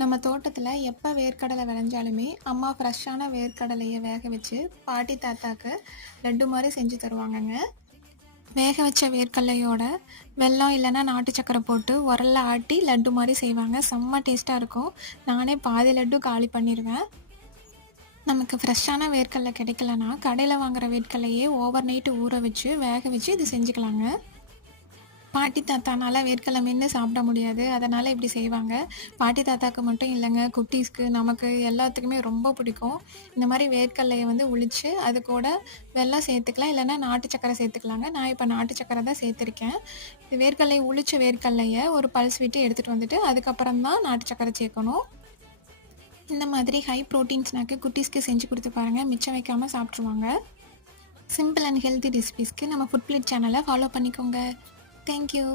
நம்ம தோட்டத்தில் எப்போ வேர்க்கடலை விளைஞ்சாலுமே அம்மா ஃப்ரெஷ்ஷான வேர்க்கடலையை வேக வச்சு பாட்டி தாத்தாக்கு லட்டு மாதிரி செஞ்சு தருவாங்கங்க. வேக வச்ச வேர்க்கடலையோட வெல்லம் இல்லைன்னா நாட்டு சக்கரை போட்டு உரல்ல ஆட்டி லட்டு மாதிரி செய்வாங்க. செம்ம டேஸ்ட்டாக இருக்கும். நானே பாதி லட்டு காலி பண்ணிடுவேன். நமக்கு ஃப்ரெஷ்ஷான வேர்க்கடலை கிடைக்கலனா கடையில் வாங்குற வேர்க்கடலையே ஓவர் நைட்டு ஊற வச்சு வேக வச்சு இது செஞ்சுக்கலாங்க. பாட்டி தாத்தானால வேர்க்கடலை மென்று சாப்பிட முடியாது, அதனால் இப்படி செய்வாங்க. பாட்டி தாத்தாக்கு மட்டும் இல்லைங்க, குட்டீஸ்க்கு நமக்கு எல்லாத்துக்குமே ரொம்ப பிடிக்கும். இந்த மாதிரி வேர்க்கடலையை உழித்து அது கூட வெல்லம் சேர்த்துக்கலாம், இல்லைன்னா நாட்டு சக்கரை சேர்த்துக்கலாங்க. நான் இப்போ நாட்டு சக்கரை தான் சேர்த்துருக்கேன். இது வேர்க்கடலை உழித்த வேர்க்கடலையை ஒரு பல்ஸ் விட்டு எடுத்துகிட்டு வந்துட்டு அதுக்கப்புறம் தான் நாட்டு சக்கரை சேர்க்கணும். இந்த மாதிரி ஹை ப்ரோட்டீன் ஸ்நாக்கு குட்டீஸ்க்கு செஞ்சு கொடுத்து பாருங்கள், மிச்சம் வைக்காமல் சாப்பிட்ருவாங்க. சிம்பிள் அண்ட் ஹெல்த்தி ரெசிபீஸ்க்கு நம்ம ஃபுட் பிளேட் சேனலை ஃபாலோ பண்ணிக்கோங்க. தேங்க்யூ.